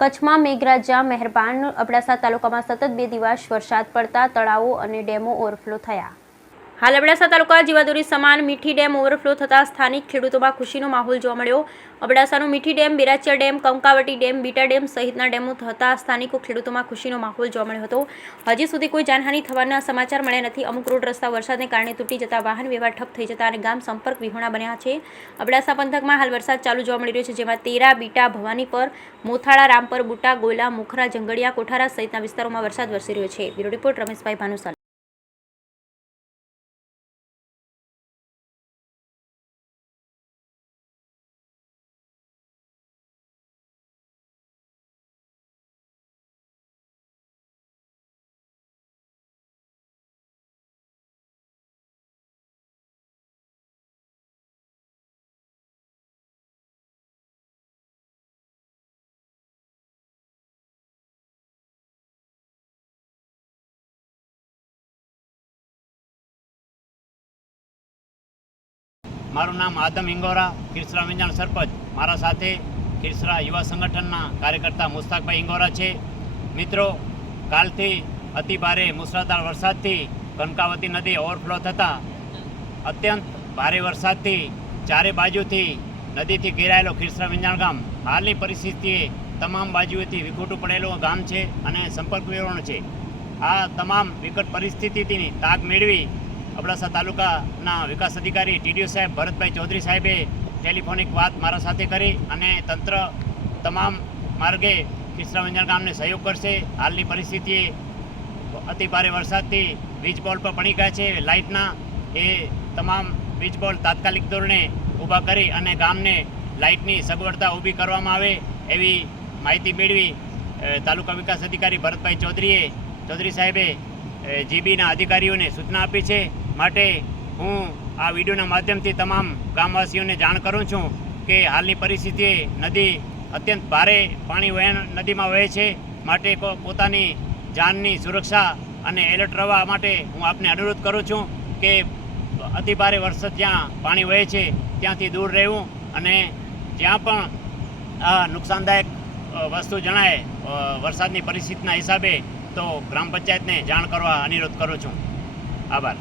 કચ્છમાં મેઘરાજા મહેરબાન અબડાસા તાલુકામાં સતત 2 દિવસ વરસાદ પડતા તળાવો અને ડેમો ઓવરફ્લો થયા। હાલ અબડાસા તાલુકા જીવાદોરી સમાન મીઠી ડેમ ઓવરફ્લો થતાં સ્થાનિક ખેડૂતોમાં ખુશીનો માહોલ જોવા મળ્યો। અબડાસાનો Mithi dam, Berachar dam, Kankavati dam, Bita dam સહિતના ડેમો થતાં સ્થાનિકો ખેડૂતોમાં ખુશીનો માહોલ જોવા મળ્યો હતો। હજી સુધી કોઈ જાનહાનિ થવાના સમાચાર મળ્યા નથી। અમુક રોડ રસ્તા વરસાદને કારણે તૂટી જતા વાહન વ્યવહાર ઠપ થઈ જતા અને ગામ સંપર્ક વિહોણા બન્યા છે। અબડાસા પંથકમાં હાલ વરસાદ ચાલુ જોવા મળી રહ્યો છે, જેમાં તેરા, બીટા, ભવાનીપર, મોથાળા, રામપર, બુટા, ગોલા, મુખરા, જંગડિયા, કોઠારા સહિતના વિસ્તારોમાં વરસાદ વરસી રહ્યો છે। Bureau report Rameshbhai Bhanushali. મારું નામ આદમ હિંગોરા, ખીરસરા વિંજાણ સરપંચ। મારા સાથે ખીરસરા યુવા સંગઠનના કાર્યકર્તા મુસ્તાકભાઈ હિંગોરા છે। મિત્રો, કાલથી અતિ ભારે મુસળધાર વરસાદથી કંકાવતી નદી ઓવરફ્લો થતાં અત્યંત ભારે વરસાદથી ચારે બાજુથી નદીથી ઘેરાયેલો ખીરસરા વિંજાણ ગામ હાલની પરિસ્થિતિએ તમામ બાજુએથી વિખૂટું પડેલું ગામ છે અને સંપર્ક વિહોણ છે। આ તમામ વિકટ પરિસ્થિતિની તાગ મેળવી અબડાસા તાલુકાના વિકાસ અધિકારી ટીડીઓ સાહેબ ભરતભાઈ ચૌધરી સાહેબે ટેલિફોનિક વાત મારા સાથે કરી અને તંત્ર તમામ માર્ગે ખીરસરા વિંજાણ ગામને સહયોગ કરશે। હાલની પરિસ્થિતિએ અતિ ભારે વરસાદથી વીજ પોલ પર પડી ગયા છે લાઇટના, એ તમામ વીજ પોલ તાત્કાલિક ધોરણે ઊભા કરી અને ગામને લાઇટની સગવડતા ઊભી કરવામાં આવે એવી માહિતી મેળવી તાલુકા વિકાસ અધિકારી ભરતભાઈ ચૌધરી સાહેબે જીબીના અધિકારીઓને સૂચના આપી છે। માટે હું આ વિડીયોના માધ્યમથી તમામ ગામવાસીઓને જાણ કરું છું કે હાલની પરિસ્થિતિએ નદી અત્યંત ભારે પાણી વહેણ નદીમાં વહે છે, માટે પોતાની જાનની સુરક્ષા અને એલર્ટ રહેવા માટે હું આપને અનુરોધ કરું છું કે અતિ ભારે વરસાદ જ્યાં પાણી વહે છે ત્યાંથી દૂર રહેવું અને જ્યાં પણ આ નુકસાનદાયક વસ્તુ જણાય વરસાદની પરિસ્થિતિના હિસાબે તો ગ્રામ પંચાયતને જાણ કરવા અનુરોધ કરું છું। આભાર।